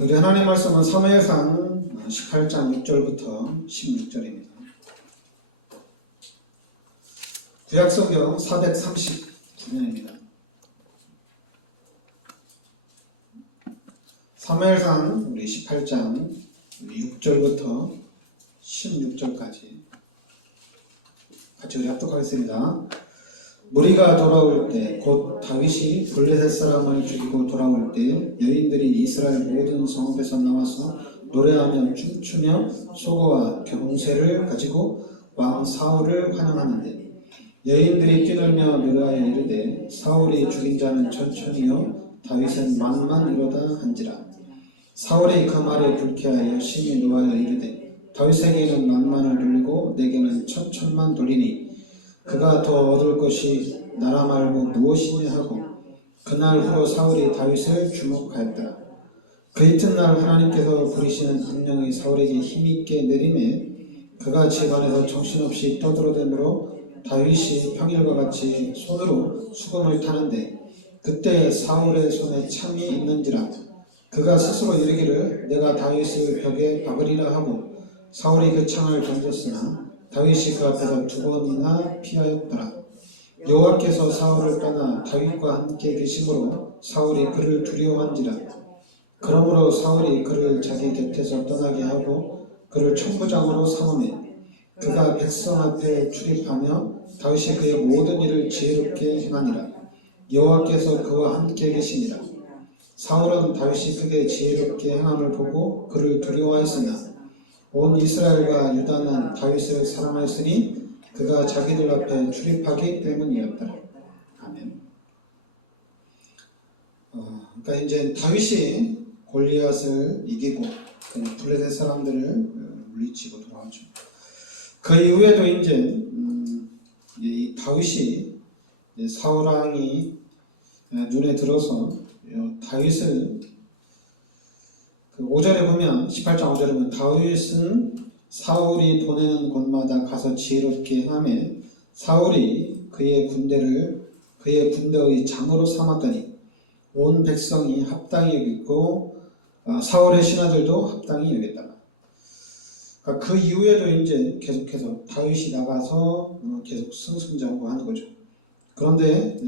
우리 하나님 말씀은 사무엘상 18장 6절부터 16절입니다. 구약성경 439면입니다. 사무엘상 우리 18장 6절부터 16절까지 같이 우리 합독하겠습니다. 무리가 돌아올 때 곧 다윗이 블레셋 사람을 죽이고 돌아올 때 여인들이 이스라엘 모든 성읍에서 나와서 노래하며 춤추며 소고와 경새를 가지고 왕 사울을 환영하는데 여인들이 뛰놀며 노래하여 이르되 사울이 죽인 자는 천천히요 다윗은 만만이로다 한지라. 사울이 그 말에 불쾌하여 심히 노하여 이르되 다윗에게는 만만을 돌리고 내게는 천천만 돌리니 그가 더 얻을 것이 나라 말고 무엇이냐 하고 그날 후로 사울이 다윗을 주목하였더라. 그 이튿날 하나님께서 부리시는 악령이 사울에게 힘있게 내림에 그가 집안에서 정신없이 떠들어대므로 다윗이 평일과 같이 손으로 수금을 타는데 그때 사울의 손에 참이 있는지라. 그가 스스로 이르기를 내가 다윗을 벽에 박으리라 하고 사울이 그 창을 던졌으나 다윗이 그 앞에서 2번이나 피하였더라. 여호와께서 사울을 떠나 다윗과 함께 계심으로 사울이 그를 두려워한지라. 그러므로 사울이 그를 자기 곁에서 떠나게 하고 그를 천부장으로 삼으매 그가 백성 앞에 출입하며 다윗이 그의 모든 일을 지혜롭게 행하니라. 여호와께서 그와 함께 계시니라. 사울은 다윗이 크게 지혜롭게 행함을 보고 그를 두려워하였으나 온 이스라엘과 유다는 다윗을 사랑하였으니 그가 자기들 앞에 출입하기 때문이었더라. 아멘. 그러니까 이제 다윗이 골리앗을 이기고 블레셋 사람들을 물리치고 돌아오죠. 그 이후에도 이제 이 다윗이 사울 왕이 눈에 들어서 다윗을 5절에 보면 18장 5절에 보면 다윗은 사울이 보내는 곳마다 가서 지혜롭게 행하며 사울이 그의 군대의 장으로 삼았더니 온 백성이 합당히 여겼고 사울의 신하들도 합당히 여겼다. 그러니까 그 이후에도 이제 계속해서 다윗이 나가서 계속 승승장구하는 거죠. 그런데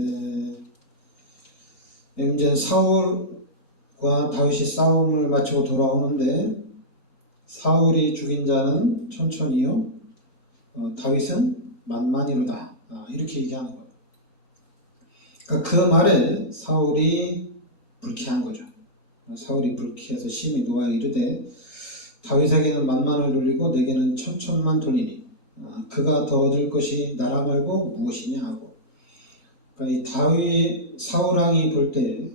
이제 사울과 다윗이 싸움을 마치고 돌아오는데 사울이 죽인 자는 천천히요 다윗은 만만이로다 이렇게 얘기하는 거예요. 그러니까 그 말에 사울이 불쾌한 거죠. 사울이 불쾌해서 심히 노하여 이르되 다윗에게는 만만을 돌리고 내게는 천천만 돌리니 그가 더 얻을 것이 나라 말고 무엇이냐 하고. 그러니까 이 사울 왕이 볼 때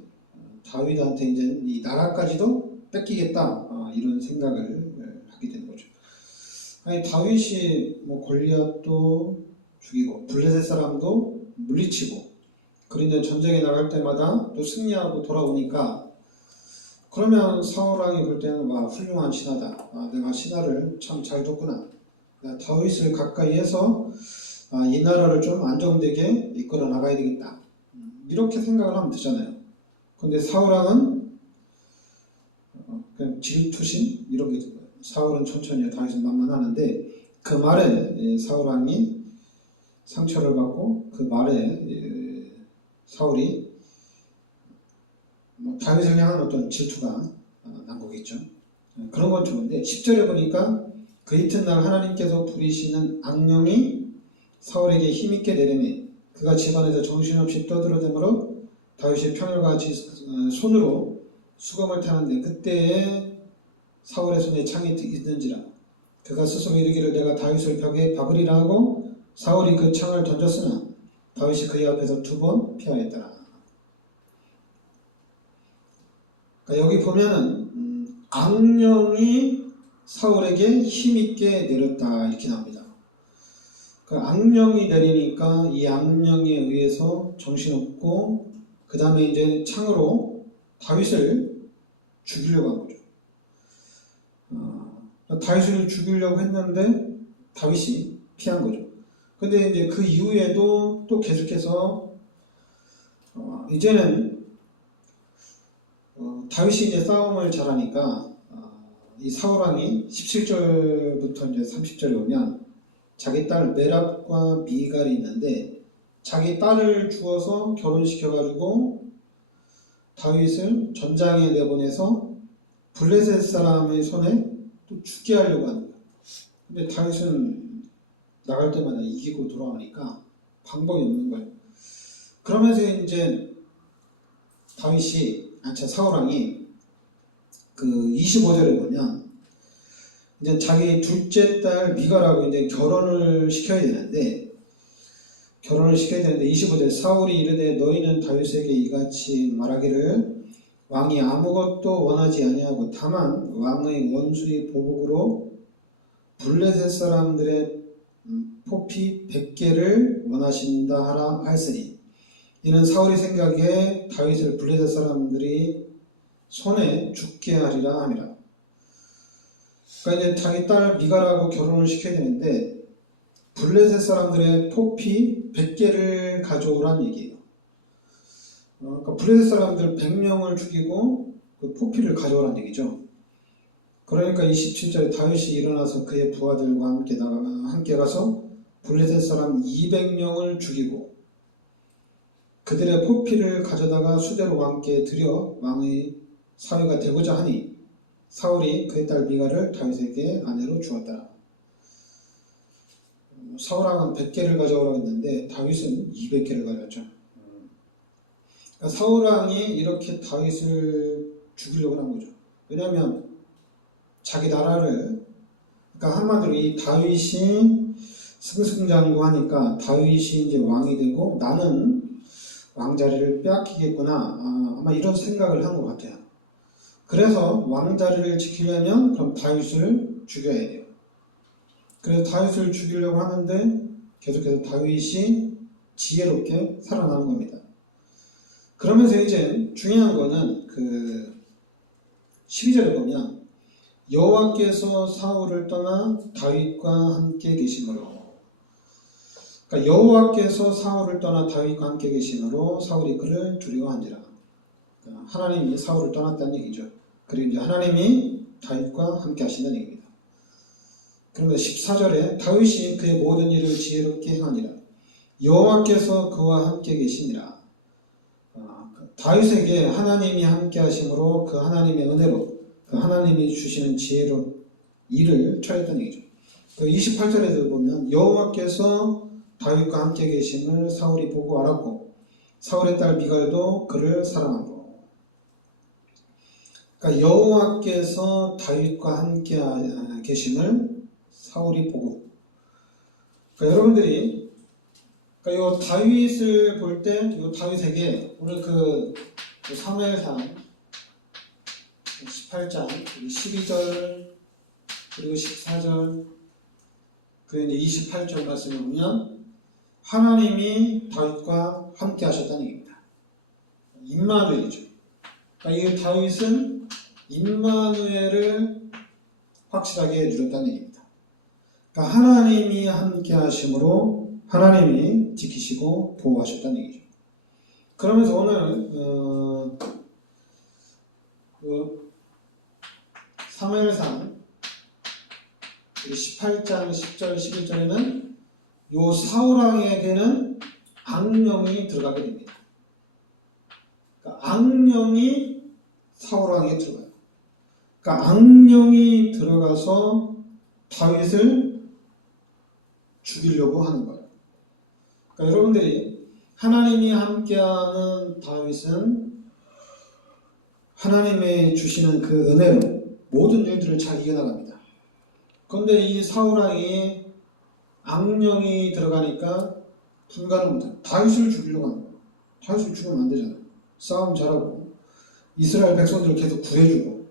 다윗한테 이제 이 나라까지도 뺏기겠다 이런 생각을 하게 되는 거죠. 아니 다윗이 골리앗도 죽이고 블레셋 사람도 물리치고 그런데 전쟁에 나갈 때마다 또 승리하고 돌아오니까 그러면 사울 왕이 볼 때는 와 훌륭한 신하다. 내가 신하를 참 잘 뒀구나. 다윗을 가까이해서 이 나라를 좀 안정되게 이끌어 나가야 되겠다. 이렇게 생각을 하면 되잖아요. 근데 사울 왕은 그냥 질투심 이런 게 있는 거예요. 사울은 천천히 다윗은 만만하는데 그 말에 사울 왕이 상처를 받고 그 말에 사울이 다윗을 향한 어떤 질투가 난 거겠죠. 그런 건 좋은데 10절에 보니까 그 이튿날 하나님께서 부리시는 악령이 사울에게 힘있게 내리매 그가 집안에서 정신없이 떠들어대므로 다윗이 평일과 같이 손으로 수금을 타는데 그때에 사울의 손에 창이 있는지라. 그가 스스로 이르기를 내가 다윗을 벽에 박으리라 하고 사울이 그 창을 던졌으나 다윗이 그의 앞에서 2번 피하였더라. 그러니까 여기 보면은 악령이 사울에게 힘있게 내렸다 이렇게 나옵니다. 그 악령이 내리니까 이 악령에 의해서 정신없고 그 다음에 이제 창으로 다윗을 죽이려고 한 거죠. 다윗을 죽이려고 했는데 다윗이 피한 거죠. 근데 이제 그 이후에도 또 계속해서 이제는 다윗이 이제 싸움을 잘하니까 이 사울왕이 17절부터 이제 30절에 오면 자기 딸 메랍과 미갈이 있는데 자기 딸을 주어서 결혼시켜가지고 다윗을 전장에 내보내서 블레셋 사람의 손에 또 죽게 하려고 하는 거야. 근데 다윗은 나갈 때마다 이기고 돌아오니까 방법이 없는 거예요. 그러면서 이제 사울왕이 그 25절에 보면 이제 자기 둘째 딸 미갈하고 이제 결혼을 시켜야 되는데 25절 사울이 이르되 너희는 다윗에게 이같이 말하기를 왕이 아무것도 원하지 아니하고 다만 왕의 원수의 보복으로 블레셋 사람들의 포피 100개를 원하신다 하라 하였으니 이는 사울이 생각에 다윗을 블레셋 사람들이 손에 죽게 하리라 함이라. 그러니까 이제 자기 딸 미갈하고 결혼을 시켜야 되는데 블레셋 사람들의 포피 100개를 가져오란 얘기예요. 그러니까 블레셋 사람들 100명을 죽이고 그 포피를 가져오란 얘기죠. 그러니까 27절에 다윗이 일어나서 그의 부하들과 함께 가서 블레셋 사람 200명을 죽이고 그들의 포피를 가져다가 수대로 왕께 드려 왕의 사위가 되고자 하니 사울이 그의 딸 미갈을 다윗에게 아내로 주었더라. 사울왕은 100개를 가져오라고 했는데 다윗은 200개를 가져왔죠. 그러니까 사울왕이 이렇게 다윗을 죽이려고 한 거죠. 왜냐하면 자기 나라를, 그러니까 한마디로 이 다윗이 승승장구하니까 다윗이 이제 왕이 되고 나는 왕자리를 빼앗기겠구나, 아마 이런 생각을 한 것 같아요. 그래서 왕자리를 지키려면 그럼 다윗을 죽여야 돼요. 그래서 다윗을 죽이려고 하는데 계속해서 다윗이 지혜롭게 살아나는 겁니다. 그러면서 이제 중요한 거는 그 12절에 보면 여호와께서 사울을 떠나 다윗과 함께 계심으로, 그러니까 여호와께서 사울을 떠나 다윗과 함께 계심으로 사울이 그를 두려워한지라. 그러니까 하나님이 사울을 떠났다는 얘기죠. 그리고 이제 하나님이 다윗과 함께 하신다는 얘기입니다. 그러면서 14절에 다윗이 그의 모든 일을 지혜롭게 행하니라. 여호와께서 그와 함께 계시니라. 다윗에게 하나님이 함께 하심으로 그 하나님의 은혜로 그 하나님이 주시는 지혜로 일을 처했다는 얘기죠. 그 28절에도 보면 여호와께서 다윗과 함께 계심을 사울이 보고 알았고 사울의 딸 미갈도 그를 사랑하고. 그러니까 여호와께서 다윗과 함께 계심을 사울이 보고. 그러니까 여러분들이 이 다윗을 볼 때 이 다윗에게 오늘 그 사무엘상 18장 12절 그리고 14절 그리고 이제 28절 말씀을 보면 하나님이 다윗과 함께 하셨다는 얘기입니다. 임마누엘이죠. 그러니까 이 다윗은 임마누엘을 확실하게 누렸다는 얘기입니다. 그러니까 하나님이 함께 하심으로 하나님이 지키시고 보호하셨다는 얘기죠. 그러면서 오늘 사무엘상 18장 10절 11절에는 요 사울왕에게는 악령이 들어가게 됩니다. 그러니까 악령이 사울왕에 들어가요. 그러니까 악령이 들어가서 다윗을 죽이려고 하는 거예요. 그러니까 여러분들이 하나님이 함께하는 다윗은 하나님의 주시는 그 은혜로 모든 일들을 잘 이겨나갑니다. 그런데 이 사울왕이 악령이 들어가니까 불가능합니다. 다윗을 죽이려고 하는 거예요. 다윗을 죽으면 안 되잖아요. 싸움 잘하고 이스라엘 백성들을 계속 구해주고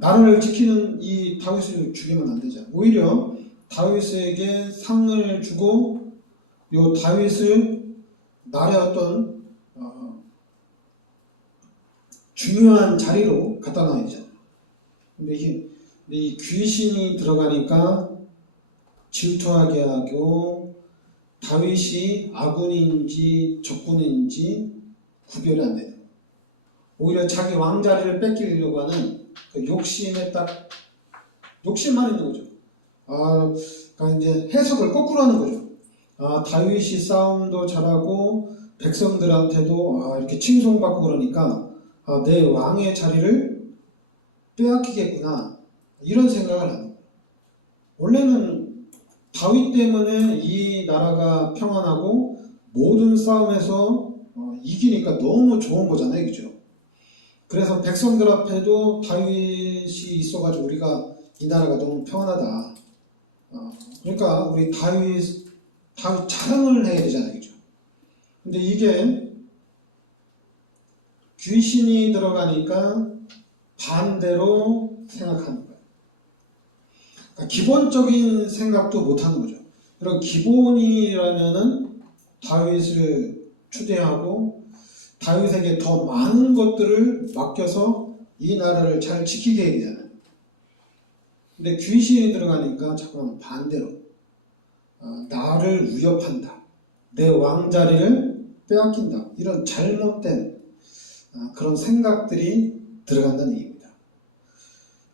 나라를 지키는 이 다윗을 죽이면 안 되잖아요. 오히려 다윗에게 상을 주고 요 다윗을 나라의 어떤 중요한 자리로 갖다 놔야 되잖아요. 근데 이 귀신이 들어가니까 질투하게 하고 다윗이 아군인지 적군인지 구별이 안 돼요. 오히려 자기 왕자리를 뺏기려고 하는 그 욕심에 딱 욕심만 있는 거죠. 그러니까 이제 해석을 거꾸로 하는 거죠. 다윗이 싸움도 잘하고 백성들한테도 이렇게 칭송받고 그러니까 내 왕의 자리를 빼앗기겠구나 이런 생각을 하는 거예요. 원래는 다윗 때문에 이 나라가 평안하고 모든 싸움에서 이기니까 너무 좋은 거잖아요, 그죠? 그래서 백성들 앞에도 다윗이 있어가지고 우리가 이 나라가 너무 평안하다. 그러니까 우리 다윗 자랑을 해야 되잖아요, 그죠? 근데 이게 귀신이 들어가니까 반대로 생각하는 거예요. 그러니까 기본적인 생각도 못하는 거죠. 그런 기본이라면은 다윗을 추대하고 다윗에게 더 많은 것들을 맡겨서 이 나라를 잘 지키게 해야 되잖아요. 근데 귀신이 들어가니까 자꾸만 반대로 나를 위협한다. 내 왕자리를 빼앗긴다. 이런 잘못된 그런 생각들이 들어간다는 얘기입니다.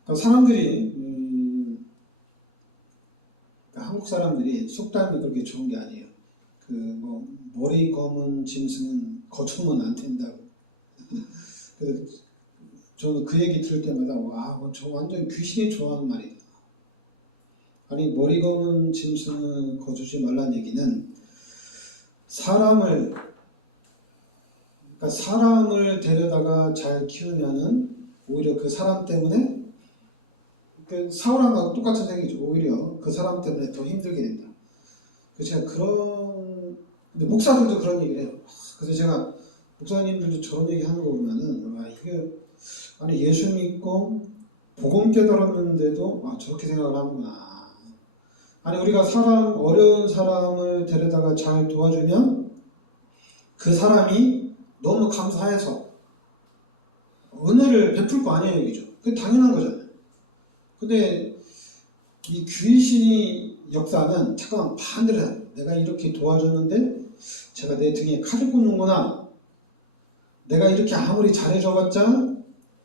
그러니까 사람들이 한국 사람들이 속담이 그렇게 좋은 게 아니에요. 머리 검은 짐승은 거춤은 안 튄다고. 저는 그 얘기 들을 때마다 저 완전 귀신이 좋아하는 말이다. 아니 머리 검은 짐승은 거두지 말라는 얘기는 사람을 데려다가 잘 키우면은 오히려 그 사람 때문에 사울왕하고 똑같은 얘기죠. 오히려 그 사람 때문에 더 힘들게 된다. 제가 근데 목사들도 그런 얘기를 해요. 그래서 제가 목사님들도 저런 얘기 하는 거 보면은 아니 예수 믿고 복음 깨달았는데도 저렇게 생각을 하는구나. 아니 우리가 어려운 사람을 데려다가 잘 도와주면 그 사람이 너무 감사해서 은혜를 베풀 거 아니에요, 그죠? 그게 당연한 거잖아요. 근데 이 귀신이 역사는 잠깐만 반대로 해요. 내가 이렇게 도와줬는데 제가 내 등에 칼을 꽂는구나. 내가 이렇게 아무리 잘해줘봤자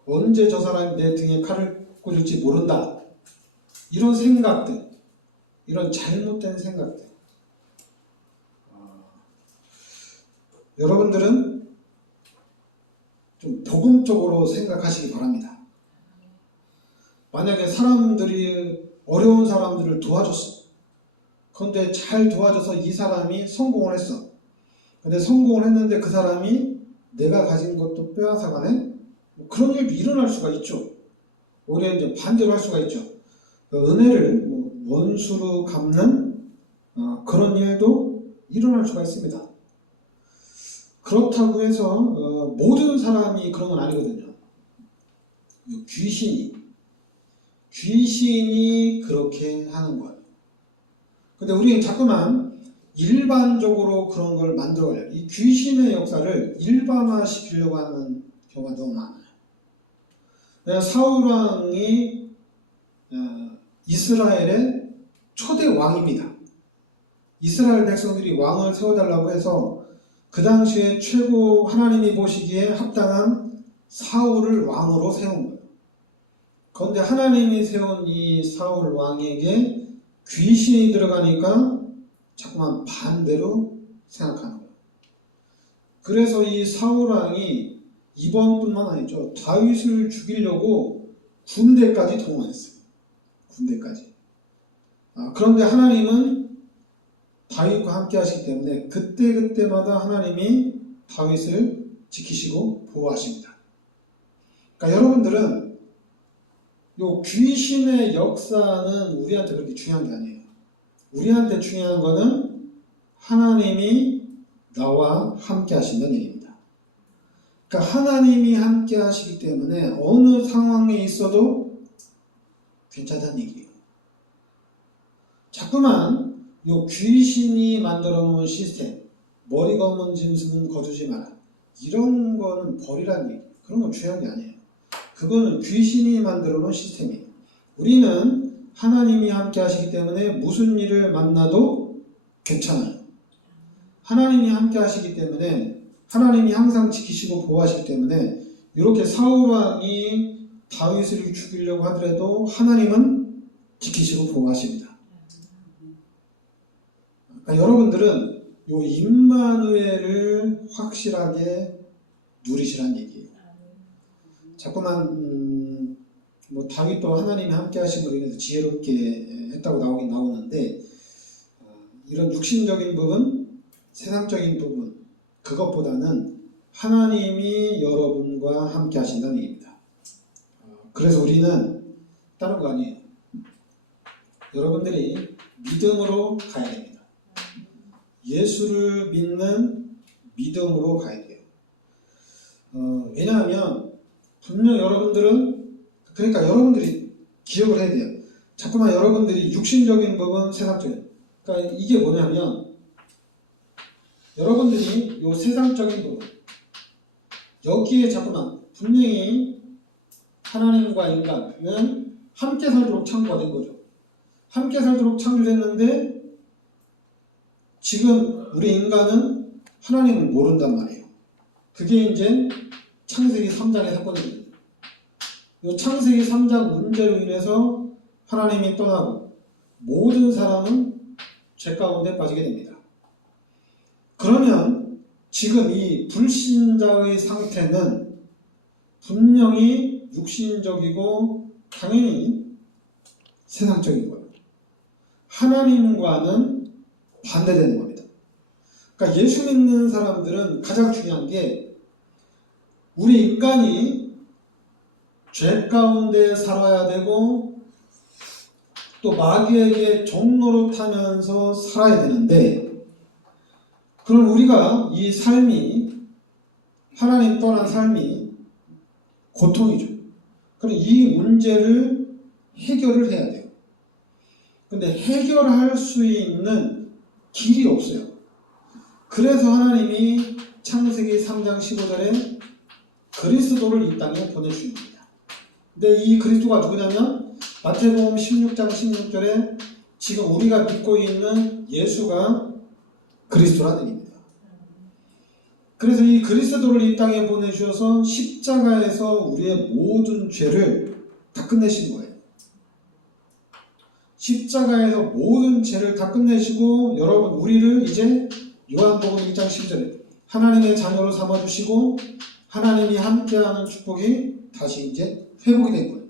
언제 저 사람이 내 등에 칼을 꽂을지 모른다. 이런 생각들, 이런 잘못된 생각들. 여러분들은 좀 복음적으로 생각하시기 바랍니다. 만약에 사람들이 어려운 사람들을 도와줬어. 그런데 잘 도와줘서 이 사람이 성공을 했어. 근데 성공을 했는데 그 사람이 내가 가진 것도 빼앗아가네? 그런 일도 일어날 수가 있죠. 오히려 이제 반대로 할 수가 있죠. 은혜를 원수로 갚는 그런 일도 일어날 수가 있습니다. 그렇다고 해서 모든 사람이 그런 건 아니거든요. 귀신이 그렇게 하는 거예요. 근데 우리는 자꾸만 일반적으로 그런 걸 만들어가요. 이 귀신의 역사를 일반화시키려고 하는 경우가 너무 많아요. 사울왕이 이스라엘의 초대 왕입니다. 이스라엘 백성들이 왕을 세워달라고 해서 그 당시에 최고 하나님이 보시기에 합당한 사울을 왕으로 세운 거예요. 그런데 하나님이 세운 이 사울 왕에게 귀신이 들어가니까 자꾸만 반대로 생각하는 거예요. 그래서 이 사울 왕이 이번뿐만 아니죠. 다윗을 죽이려고 군대까지 동원했어요. 군대까지. 그런데 하나님은 다윗과 함께 하시기 때문에 그때마다 하나님이 다윗을 지키시고 보호하십니다. 그러니까 여러분들은 요 귀신의 역사는 우리한테 그렇게 중요한 게 아니에요. 우리한테 중요한 거는 하나님이 나와 함께 하신다는 얘기입니다. 그러니까 하나님이 함께 하시기 때문에 어느 상황에 있어도 괜찮다는 얘기예요. 자꾸만 요 귀신이 만들어 놓은 시스템, 머리 검은 짐승은 거두지 마라. 이런 거는 버리라는 얘기예요. 그런 건 중요한 게 아니에요. 그거는 귀신이 만들어 놓은 시스템이에요. 우리는 하나님이 함께 하시기 때문에 무슨 일을 만나도 괜찮아요. 하나님이 함께 하시기 때문에 하나님이 항상 지키시고 보호하시기 때문에 이렇게 사울 왕이 다윗을 죽이려고 하더라도 하나님은 지키시고 보호하십니다. 그러니까 여러분들은 요 임마누엘을 확실하게 누리시란 얘기예요. 자꾸만 뭐 다윗도 하나님이 함께 하심으로 인해서 지혜롭게 했다고 나오는데 이런 육신적인 부분, 세상적인 부분 그것보다는 하나님이 여러분과 함께 하신다는 얘기입니다. 그래서 우리는 다른 거 아니에요. 여러분들이 믿음으로 가야 됩니다. 예수를 믿는 믿음으로 가야 돼요. 왜냐하면 분명 그러니까 여러분들이 기억을 해야 돼요. 자꾸만 여러분들이 육신적인 부분, 세상적인. 그러니까 이게 뭐냐면 여러분들이 요 세상적인 부분 여기에 자꾸만 분명히 하나님과 인간은 함께 살도록 창조가 된 거죠. 함께 살도록 창조됐는데 지금 우리 인간은 하나님을 모른단 말이에요. 그게 이제 창세기 3장의 사건입니다. 이 창세기 3장 문제로 인해서 하나님이 떠나고 모든 사람은 죄 가운데 빠지게 됩니다. 그러면 지금 이 불신자의 상태는 분명히 육신적이고 당연히 세상적인 거예요. 하나님과는 반대되는 겁니다. 그러니까 예수 믿는 사람들은 가장 중요한 게 우리 인간이 죄 가운데 살아야 되고 또 마귀에게 종로로 타면서 살아야 되는데 그럼 우리가 이 삶이 하나님 떠난 삶이 고통이죠. 그럼 이 문제를 해결을 해야 돼요. 근데 해결할 수 있는 길이 없어요. 그래서 하나님이 창세기 3장 15절에 그리스도를 이 땅에 보내주신 겁니다. 근데 이 그리스도가 누구냐면 마태복음 16장 16절에 지금 우리가 믿고 있는 예수가 그리스도라는 얘기입니다. 그래서 이 그리스도를 이 땅에 보내주셔서 십자가에서 우리의 모든 죄를 다 끝내신 거예요. 십자가에서 모든 죄를 다 끝내시고 여러분 우리를 이제 요한복음 1장 10절에 하나님의 자녀로 삼아주시고 하나님이 함께하는 축복이 다시 이제 회복이 된 거예요.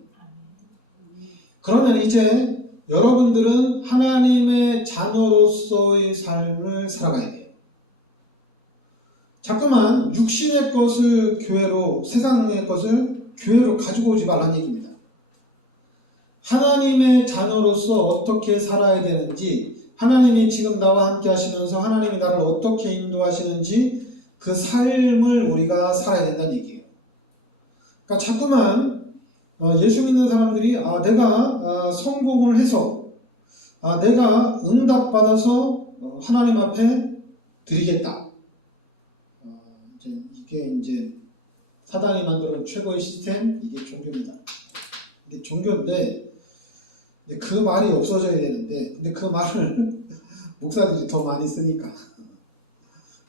그러면 이제 여러분들은 하나님의 자녀로서의 삶을 살아가야 돼요. 자꾸만 육신의 것을 교회로, 세상의 것을 교회로 가지고 오지 말라는 얘기입니다. 하나님의 자녀로서 어떻게 살아야 되는지, 하나님이 지금 나와 함께 하시면서 하나님이 나를 어떻게 인도하시는지 그 삶을 우리가 살아야 된다는 얘기예요. 그러니까 자꾸만 예수 믿는 사람들이 내가 성공을 해서 내가 응답받아서 하나님 앞에 드리겠다. 이게 이제 사단이 만들어낸 최고의 시스템, 이게 종교입니다. 이게 종교인데 그 말이 없어져야 되는데 근데 그 말을 목사들이 더 많이 쓰니까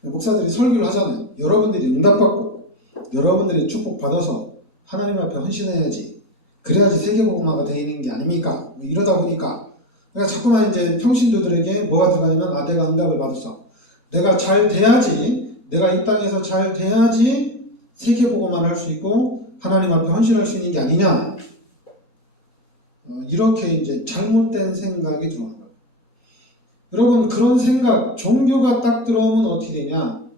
목사들이 설교를 하잖아요. 여러분들이 응답받고 여러분들이 축복받아서 하나님 앞에 헌신해야지. 그래야지 세계복음화가 되는 게 아닙니까? 이러다 보니까 그러니까 자꾸만 이제 평신도들에게 뭐가 들어가냐면 내가 응답을 받았어. 내가 잘 돼야지, 내가 이 땅에서 잘 돼야지 세계복음화를 할 수 있고 하나님 앞에 헌신할 수 있는 게 아니냐. 이렇게 이제 잘못된 생각이 들어오는 거예요. 여러분 그런 생각, 종교가 딱 들어오면 어떻게 되냐?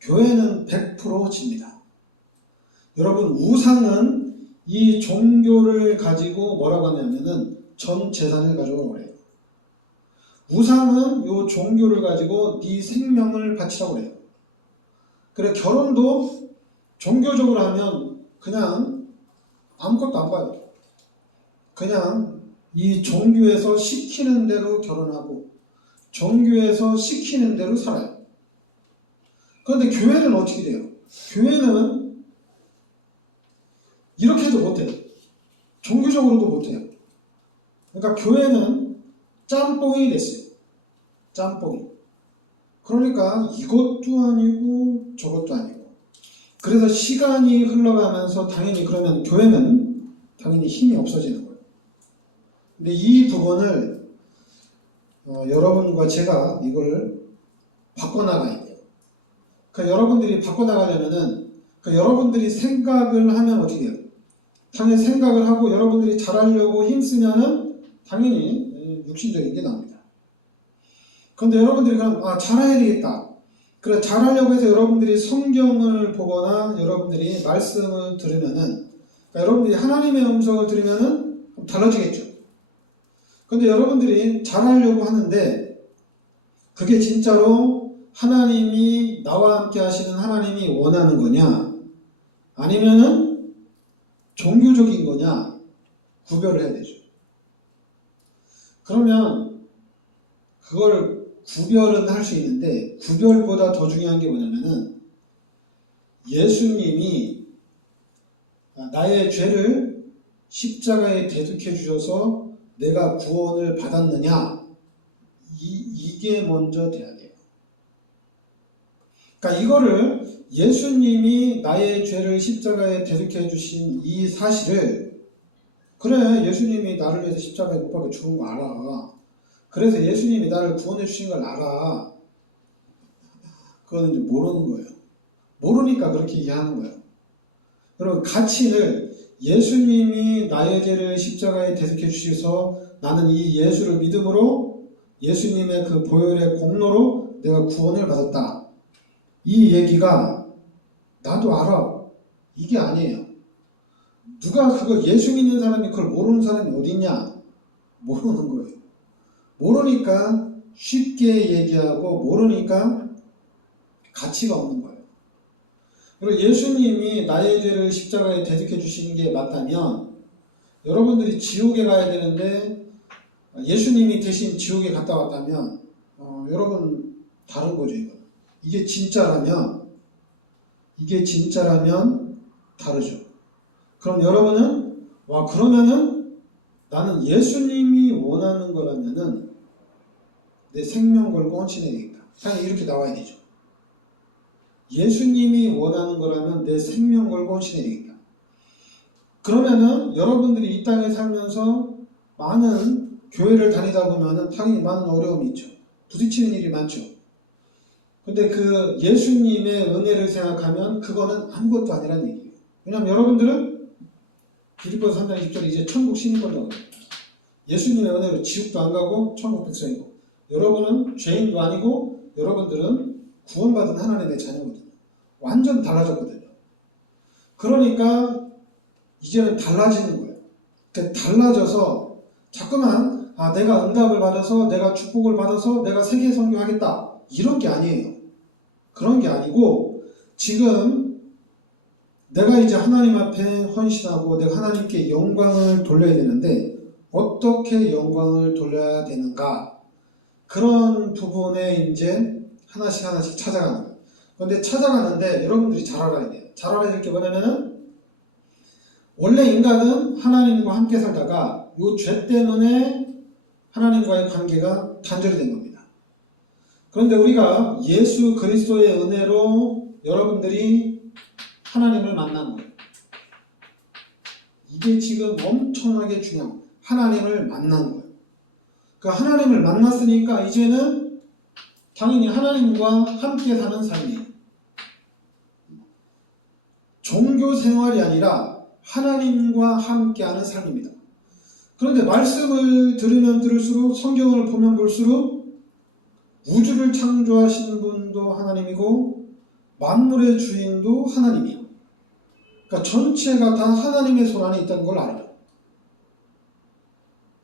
교회는 100% 집니다. 여러분 우상은 이 종교를 가지고 뭐라고 하냐면은 전 재산을 가지고 그래요. 우상은 이 종교를 가지고 네 생명을 바치라고 그래요. 그래 결혼도 종교적으로 하면 그냥 아무것도 안 봐요. 그냥 이 종교에서 시키는 대로 결혼하고 종교에서 시키는 대로 살아요. 그런데 교회는 어떻게 돼요? 교회는 이렇게도 못해요. 종교적으로도 못해요. 그러니까 교회는 짬뽕이 됐어요. 짬뽕이. 그러니까 이것도 아니고 저것도 아니고. 그래서 시간이 흘러가면서 당연히 그러면 교회는 당연히 힘이 없어지는 거예요. 근데 이 부분을 여러분과 제가 이걸 바꿔나가야 돼요. 그러니까 여러분들이 바꿔나가려면은 여러분들이 생각을 하면 어떻게 돼요? 당연히 생각을 하고 여러분들이 잘하려고 힘쓰면은 당연히 육신적인 게 나옵니다. 그런데 여러분들이 그럼 잘해야 되겠다. 그래 잘하려고 해서 여러분들이 성경을 보거나 여러분들이 말씀을 들으면은 그러니까 여러분들이 하나님의 음성을 들으면은 달라지겠죠. 그런데 여러분들이 잘하려고 하는데 그게 진짜로 하나님이 나와 함께 하시는 하나님이 원하는 거냐 아니면은 종교적인 거냐 구별을 해야 되죠. 그러면 그걸 구별은 할 수 있는데 구별보다 더 중요한 게 뭐냐면은 예수님이 나의 죄를 십자가에 대속해 주셔서 내가 구원을 받았느냐 이게 먼저 돼야 돼요. 그러니까 이거를 예수님이 나의 죄를 십자가에 대속해 주신 이 사실을 그래 예수님이 나를 위해서 십자가에 못 박혀 죽은 거 알아. 그래서 예수님이 나를 구원해 주신 걸 알아. 그거는 이제 모르는 거예요. 모르니까 그렇게 이해하는 거예요. 여러분 가치를 예수님이 나의 죄를 십자가에 대속해 주셔서 나는 이 예수를 믿음으로 예수님의 그 보혈의 공로로 내가 구원을 받았다. 이 얘기가 나도 알아. 이게 아니에요. 누가 그거 예수 믿는 사람이 그걸 모르는 사람이 어디 있냐? 모르는 거예요. 모르니까 쉽게 얘기하고 모르니까 가치가 없는 거예요. 그리고 예수님이 나의 죄를 십자가에 대속해 주시는 게 맞다면 여러분들이 지옥에 가야 되는데 예수님이 대신 지옥에 갔다 왔다면 여러분 다른 거죠. 이게 진짜라면 다르죠. 그럼 여러분은 그러면은 나는 예수님이 원하는 거라면은 내 생명 걸고 헌신해야 되겠다. 당연히 이렇게 나와야 되죠. 예수님이 원하는 거라면 내 생명 걸고 헌신해야 되겠다. 그러면은 여러분들이 이 땅에 살면서 많은 교회를 다니다 보면은 당연히 많은 어려움이 있죠. 부딪히는 일이 많죠. 근데 그 예수님의 은혜를 생각하면 그거는 아무것도 아니라는 얘기예요. 왜냐하면 여러분들은 빌립보서 3장 20절에 이제 천국 시민권자거든요. 예수님의 은혜로 지옥도 안 가고 천국 백성이고 여러분은 죄인도 아니고 여러분들은 구원받은 하나님의 자녀거든요. 완전 달라졌거든요. 그러니까 이제는 달라지는 거예요. 그러니까 달라져서 자꾸만 내가 응답을 받아서 내가 축복을 받아서 내가 세계 선교하겠다 이런 게 아니에요. 그런 게 아니고 지금 내가 이제 하나님 앞에 헌신하고 내가 하나님께 영광을 돌려야 되는데 어떻게 영광을 돌려야 되는가 그런 부분에 이제 하나씩 찾아가는 거예요. 그런데 찾아가는데 여러분들이 잘 알아야 돼요. 잘 알아야 될 게 뭐냐면은 원래 인간은 하나님과 함께 살다가 이 죄 때문에 하나님과의 관계가 단절이 된 겁니다. 그런데 우리가 예수 그리스도의 은혜로 여러분들이 하나님을 만난 거예요. 이게 지금 엄청나게 중요한 거예요. 하나님을 만난 거예요. 그 하나님을 만났으니까 이제는 당연히 하나님과 함께 사는 삶이에요. 종교 생활이 아니라 하나님과 함께하는 삶입니다. 그런데 말씀을 들으면 들을수록 성경을 보면 볼수록 우주를 창조하신 분도 하나님이고 만물의 주인도 하나님이에요. 그러니까 전체가 다 하나님의 손 안에 있다는 걸 알아요.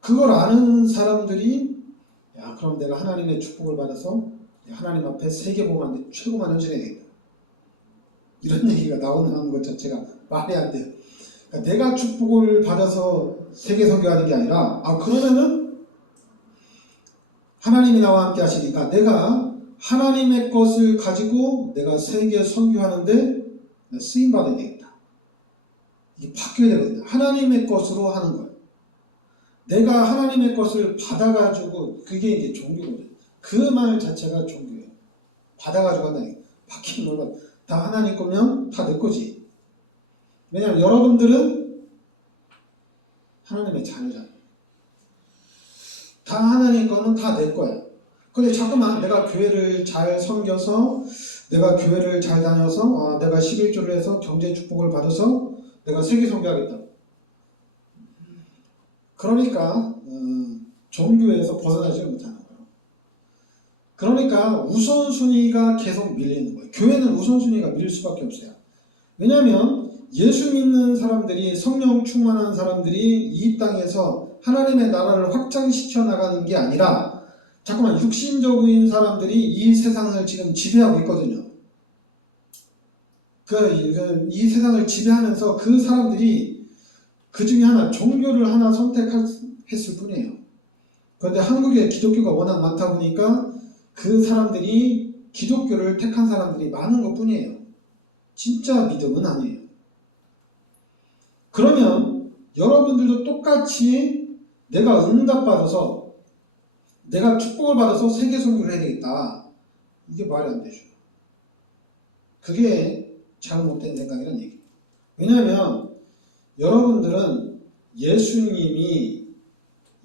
그걸 아는 사람들이 그럼 내가 하나님의 축복을 받아서 하나님 앞에 세계복음한테 최고만 헌신해야 되겠다. 이런 얘기가 나오는 것 자체가 말이 안 돼요. 그러니까 내가 축복을 받아서 세계 선교하는 게 아니라 그러면은 하나님이 나와 함께 하시니까 내가 하나님의 것을 가지고 내가 세계 선교하는데 쓰임받아야 되겠다. 이게 바뀌어야 되거든요. 하나님의 것으로 하는 거예요. 내가 하나님의 것을 받아가지고 그게 이제 종교거든요. 그 말 자체가 종교예요. 받아가지고 한다는 게 바뀌는 건 다 하나님 거면 다 내 거지. 왜냐하면 여러분들은 하나님의 자녀잖아요. 다 하나님 거는 다 내 거야. 근데 자꾸만 내가 교회를 잘 섬겨서, 내가 교회를 잘 다녀서, 내가 11조를 해서 경제 축복을 받아서 내가 세계 선교하겠다. 그러니까 종교에서 벗어나지 못하는 거예요. 그러니까 우선순위가 계속 밀리는 거예요. 교회는 우선순위가 밀릴 수밖에 없어요. 왜냐하면 예수 믿는 사람들이, 성령 충만한 사람들이 이 땅에서 하나님의 나라를 확장시켜 나가는 게 아니라 자꾸만 육신적인 사람들이 이 세상을 지금 지배하고 있거든요. 이 세상을 지배하면서 그 사람들이 그 중에 하나, 종교를 하나 선택했을 뿐이에요. 그런데 한국에 기독교가 워낙 많다 보니까 그 사람들이 기독교를 택한 사람들이 많은 것 뿐이에요. 진짜 믿음은 아니에요. 그러면 여러분들도 똑같이 내가 응답받아서, 내가 축복을 받아서 세계 선교를 해야 되겠다. 이게 말이 안 되죠. 그게 잘못된 생각이란 얘기예요. 왜냐하면 여러분들은 예수님이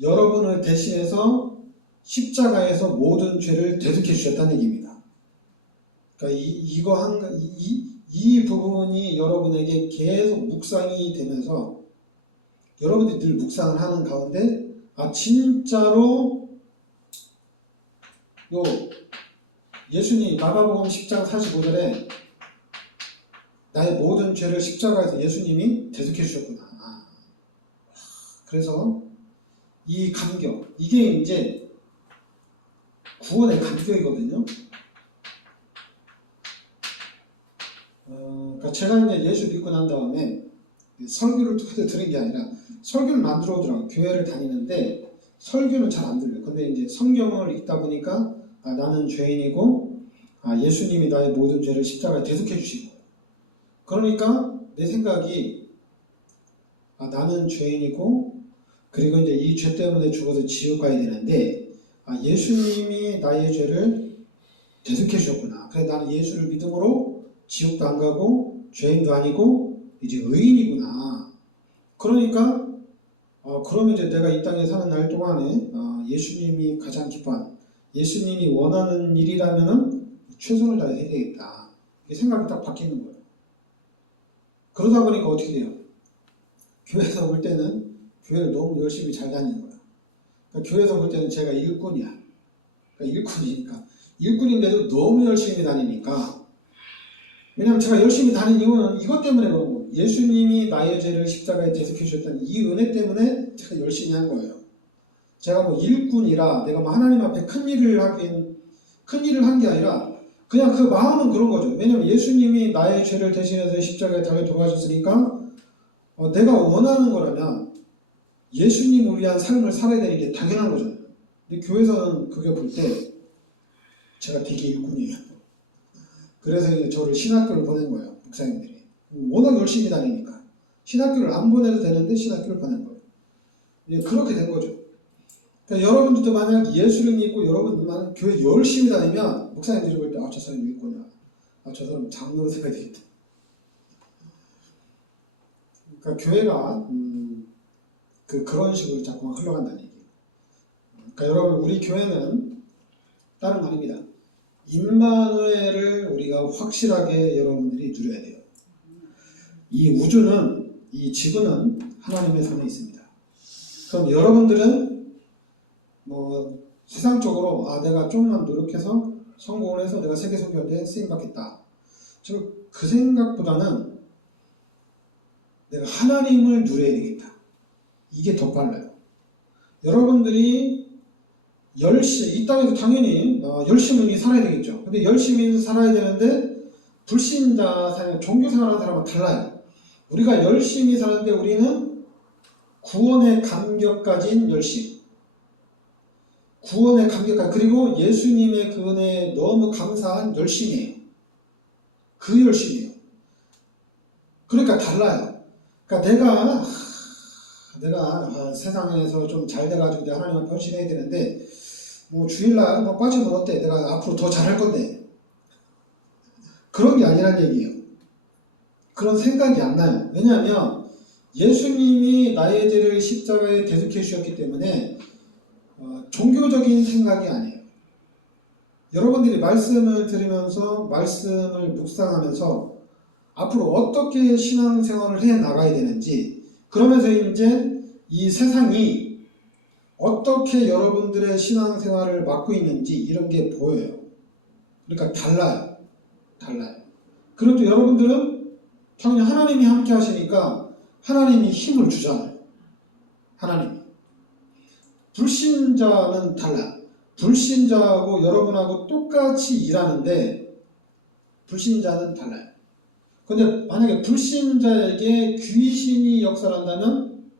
여러분을 대신해서 십자가에서 모든 죄를 대속해 주셨다는 얘기입니다. 그러니까 이 부분이 여러분에게 계속 묵상이 되면서 여러분들이 늘 묵상을 하는 가운데 진짜로 예수님 마가복음 10장 45절에 나의 모든 죄를 십자가에서 예수님이 대속해 주셨구나. 그래서 이 감격, 이게 이제 구원의 감격이거든요. 그러니까 제가 이제 예수 믿고 난 다음에 설교를 들은 게 아니라 설교를 만들어 오더라고요. 교회를 다니는데 설교는 잘 안 들려요. 근데 이제 성경을 읽다 보니까 나는 죄인이고 예수님이 나의 모든 죄를 십자가에 대속해 주시고, 그러니까 내 생각이 나는 죄인이고 그리고 이제 이 죄 때문에 죽어서 지옥 가야 되는데 예수님이 나의 죄를 대속해 주셨구나. 그래 나는 예수를 믿음으로 지옥도 안 가고 죄인도 아니고 이제 의인이구나. 그러니까 그러면 이제 내가 이 땅에 사는 날 동안에 예수님이 가장 기뻐하는, 예수님이 원하는 일이라면은 최선을 다해야 되겠다. 이 생각이 딱 바뀌는 거예요. 그러다 보니까 어떻게 돼요? 교회에서 볼 때는 교회를 너무 열심히 잘 다니는 거야. 그러니까 교회에서 볼 때는 제가 일꾼이야. 그러니까 일꾼인데도 너무 열심히 다니니까. 왜냐하면 제가 열심히 다니는 이유는 이것 때문에 그런 거예요. 예수님이 나의 죄를 십자가에 대속해 주셨다는 이 은혜 때문에 제가 열심히 한 거예요. 제가 뭐 일꾼이라 내가 뭐 하나님 앞에 큰 일을 한 게 아니라 그냥 그 마음은 그런 거죠. 왜냐하면 예수님이 나의 죄를 대신해서 십자가에 달려 돌아가셨으니까 내가 원하는 거라면 예수님을 위한 삶을 살아야 되는 게 당연한 거잖아요. 근데 교회에서는 그게 볼 때 제가 되게 일꾼이에요. 그래서 이제 저를 신학교를 보낸 거예요. 목사님들이. 워낙 열심히 다니니까. 신학교를 안 보내도 되는데 신학교를 보낸 거예요. 이제 그렇게 된 거죠. 그러니까 여러분들도 만약 예수를 믿고 여러분들만 교회 열심히 다니면 목사님들이 볼 때 저 사람 일꾼이야. 저 사람 장로로 돼야 되겠다. 그러니까 교회가 그런 식으로 자꾸만 흘러간다는 얘기예요. 그러니까 여러분, 우리 교회는 다른 거 아닙니다. 임마누엘을 우리가 확실하게 여러분들이 누려야 돼요. 이 우주는, 이 지구는 하나님의 손에 있습니다. 그럼 여러분들은 뭐 세상적으로 내가 조금만 노력해서 성공을 해서 내가 세계 선교할 때 쓰임 받겠다. 그 생각보다는 내가 하나님을 누려야 되겠다. 이게 더 빨라요. 여러분들이 이 땅에서 당연히 열심히 살아야 되겠죠. 근데 열심히 살아야 되는데 불신자, 종교 생활하는 사람은 달라요. 우리가 열심히 사는데 우리는 구원의 감격까지인 열심. 구원의 감격까지, 그리고 예수님의 그 은혜에 너무 감사한 열심이에요. 그 열심이에요. 그러니까 달라요. 그러니까 내가 세상에서 좀 잘 돼가지고 내가 하나님 앞에 헌신해야 되는데 뭐 주일날 빠지면 어때? 내가 앞으로 더 잘할 건데. 그런 게 아니란 얘기예요. 그런 생각이 안 나요. 왜냐하면 예수님이 나의 죄를 십자가에 대속해 주셨기 때문에 종교적인 생각이 아니에요. 여러분들이 말씀을 들으면서 말씀을 묵상하면서 앞으로 어떻게 신앙생활을 해 나가야 되는지, 그러면서 이제 이 세상이 어떻게 여러분들의 신앙생활을 맡고 있는지 이런 게 보여요. 그러니까 달라요. 그래도 여러분들은 당연히 하나님이 함께 하시니까 하나님이 힘을 주잖아요. 하나님이. 불신자는 달라요. 불신자하고 여러분하고 똑같이 일하는데 불신자는 달라요. 근데 만약에 불신자에게 귀신이 역사한다면,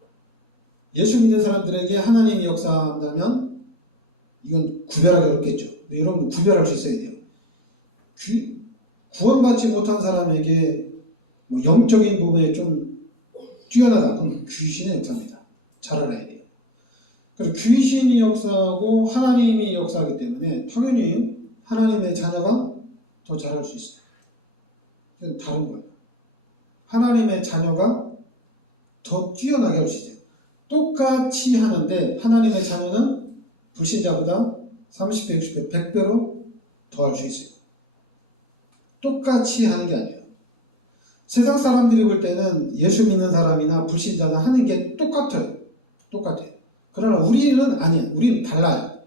예수 믿는 사람들에게 하나님이 역사한다면 이건 구별하기 어렵겠죠. 근데 여러분 구별할 수 있어야 돼요. 구원받지 못한 사람에게 뭐 영적인 부분에 좀 뛰어나다. 그럼 귀신의 역사입니다. 잘 알아야 돼요. 그래서 귀신이 역사하고 하나님이 역사하기 때문에 당연히 하나님의 자녀가 더 잘할 수 있어요. 이건 다른 거예요. 하나님의 자녀가 더 뛰어나게 할 수 있어요. 똑같이 하는데 하나님의 자녀는 불신자보다 30배, 60배, 100배로 더 할 수 있어요. 똑같이 하는 게 아니에요. 세상 사람들이 볼 때는 예수 믿는 사람이나 불신자나 하는 게 똑같아요. 그러나 우리는 아니에요. 우리는 달라요.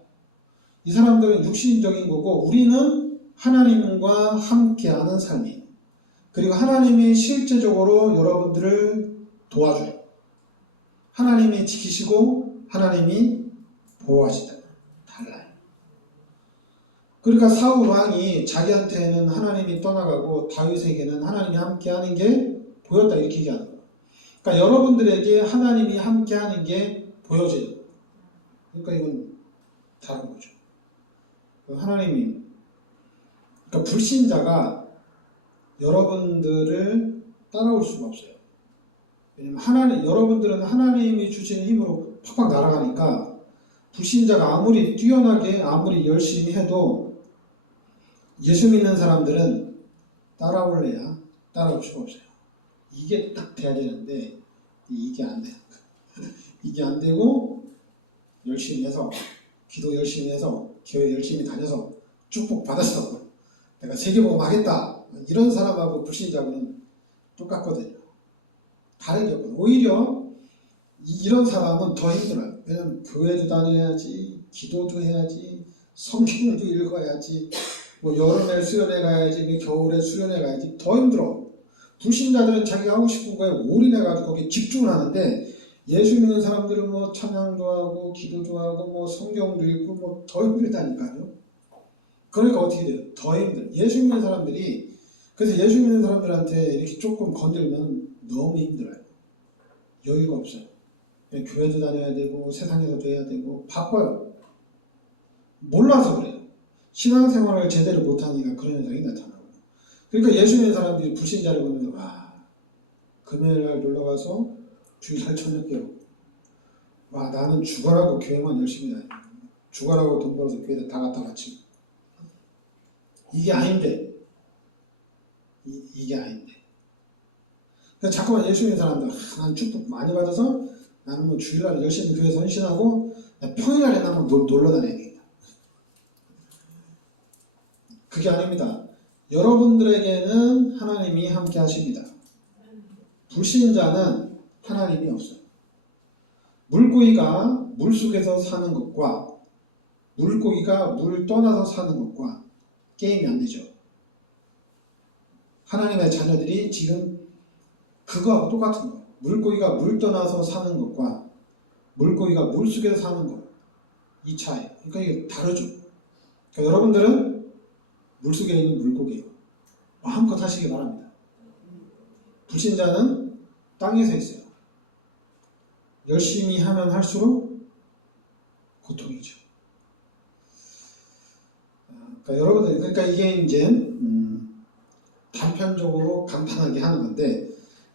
이 사람들은 육신적인 거고 우리는 하나님과 함께하는 삶이에요. 그리고 하나님이 실제적으로 여러분들을 도와줘요. 하나님이 지키시고 하나님이 보호하시다. 달라요. 그러니까 사울 왕이 자기한테는 하나님이 떠나가고 다윗에게는 하나님이 함께하는 게 보였다, 이렇게 얘기하는 거예요. 그러니까 여러분들에게 하나님이 함께하는 게 보여져요. 그러니까 이건 다른 거죠. 하나님이, 그러니까 불신자가 여러분들을 따라올 수가 없어요. 왜냐면 여러분들은 하나님이 주시는 힘으로 팍팍 날아가니까 불신자가 아무리 뛰어나게 아무리 열심히 해도 예수 믿는 사람들은 따라올래야 따라올 수가 없어요. 이게 딱 돼야 되는데 이게 안 돼요. 이게 안 되고 열심히 해서 기도 열심히 해서 교회 열심히 다녀서 축복 받아서 내가 세계복음 하겠다, 이런 사람하고 불신자는 똑같거든요. 다르게 없거든요. 오히려 이런 사람은 더 힘들어요. 왜냐면 교회도 다녀야지, 기도도 해야지, 성경도 읽어야지, 뭐 여름에 수련회 가야지, 겨울에 수련회 가야지. 더 힘들어. 불신자들은 자기가 하고 싶은 거에 올인해가지고 거기에 집중을 하는데, 예수 믿는 사람들은 뭐 찬양도 하고 기도도 하고 뭐 성경도 읽고 뭐 더 힘들다니까요. 그러니까 어떻게 돼요? 더 힘들어. 예수 믿는 사람들이, 그래서 예수 믿는 사람들한테 이렇게 조금 건들면 너무 힘들어요. 여유가 없어요. 교회도 다녀야 되고 세상에서도 해야 되고 바빠요. 몰라서 그래요. 신앙생활을 제대로 못하니까 그런 현상이 나타나고. 그러니까 예수 믿는 사람들이 불신자를 보면서 금요일날 놀러가서 주일날 저녁에 오고, 나는 죽어라고 교회만 열심히 다니고 죽어라고 돈 벌어서 교회에 다 갖다 바치고, 이게 아닌데. 이게 아닌데. 그러니까 자꾸만 예수 믿는 사람들, 난 축복 많이 받아서 나는 뭐 주일날 열심히 교회 선신하고 평일날에 나는 놀러 다녀야겠다. 그게 아닙니다. 여러분들에게는 하나님이 함께 하십니다. 불신자는 하나님이 없어요. 물고기가 물속에서 사는 것과 물고기가 물 떠나서 사는 것과 게임이 안 되죠. 하나님의 자녀들이 지금 그거하고 똑같은 거예요. 물고기가 물 떠나서 사는 것과 물고기가 물속에서 사는 것, 이 차이. 그러니까 이게 다르죠. 그러니까 여러분들은 물속에 있는 물고기예요. 마음껏 하시기 바랍니다. 불신자는 땅에서 있어요. 열심히 하면 할수록 고통이죠. 그러니까 여러분들, 그러니까 이게 이제 단편적으로 간단하게 하는 건데,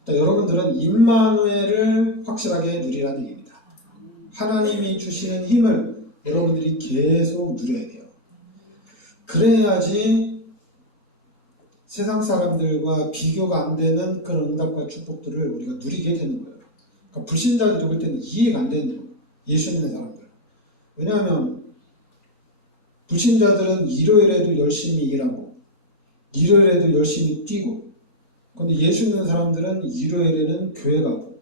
여러분들은 임마누엘을 확실하게 누리라는 얘기입니다. 하나님이 주시는 힘을 여러분들이 계속 누려야 돼요. 그래야지 세상 사람들과 비교가 안 되는 그런 응답과 축복들을 우리가 누리게 되는 거예요. 그러니까 불신자들이 볼 때는 이해가 안 되는 거예요. 예수 믿는 사람들. 왜냐하면 불신자들은 일요일에도 열심히 일하고 일요일에도 열심히 뛰고, 그런데 예수 믿는 사람들은 일요일에는 교회 가고,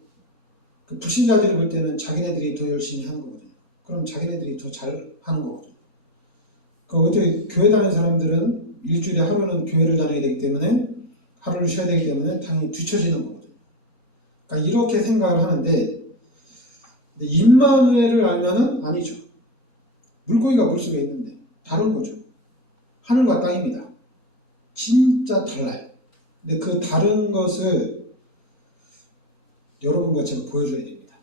그 불신자들이 볼 때는 자기네들이 더 열심히 하는 거거든요. 그럼 자기네들이 더 잘 하는 거거든요. 어떻게 교회 다니는 사람들은 일주일에 하루는 교회를 다녀야 되기 때문에, 하루를 쉬어야 되기 때문에 당연히 뒤처지는 거거든요. 그러니까 이렇게 생각을 하는데, 임마누엘을 알면은 아니죠. 물고기가 물속에 있는데 다른 거죠. 하늘과 땅입니다. 진짜 달라요. 근데 그 다른 것을 여러분과 제가 보여줘야 됩니다.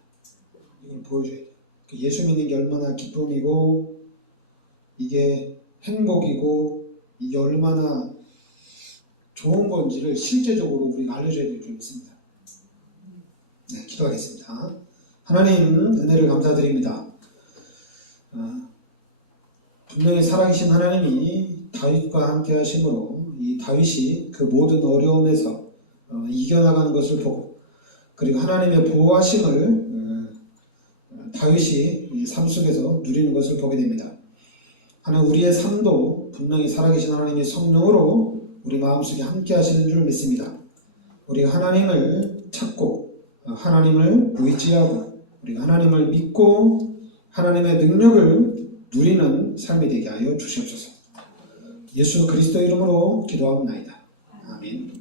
이걸 보여줘야 돼요. 예수 믿는 게 얼마나 기쁨이고, 이게 행복이고, 이게 얼마나 좋은 건지를 실제적으로 우리가 알려줘야 될 줄 믿습니다. 네, 기도하겠습니다. 하나님, 은혜를 감사드립니다. 분명히 살아계신 하나님이 다윗과 함께 하심으로 이 다윗이 그 모든 어려움에서 이겨나가는 것을 보고, 그리고 하나님의 보호하심을 다윗이 이 삶 속에서 누리는 것을 보게 됩니다. 하나님, 우리의 삶도 분명히 살아계신 하나님의 성령으로 우리 마음속에 함께 하시는 줄 믿습니다. 우리가 하나님을 찾고 하나님을 의지하고 우리가 하나님을 믿고 하나님의 능력을 누리는 삶이 되게 하여 주시옵소서. 예수 그리스도 이름으로 기도하옵나이다. 아멘.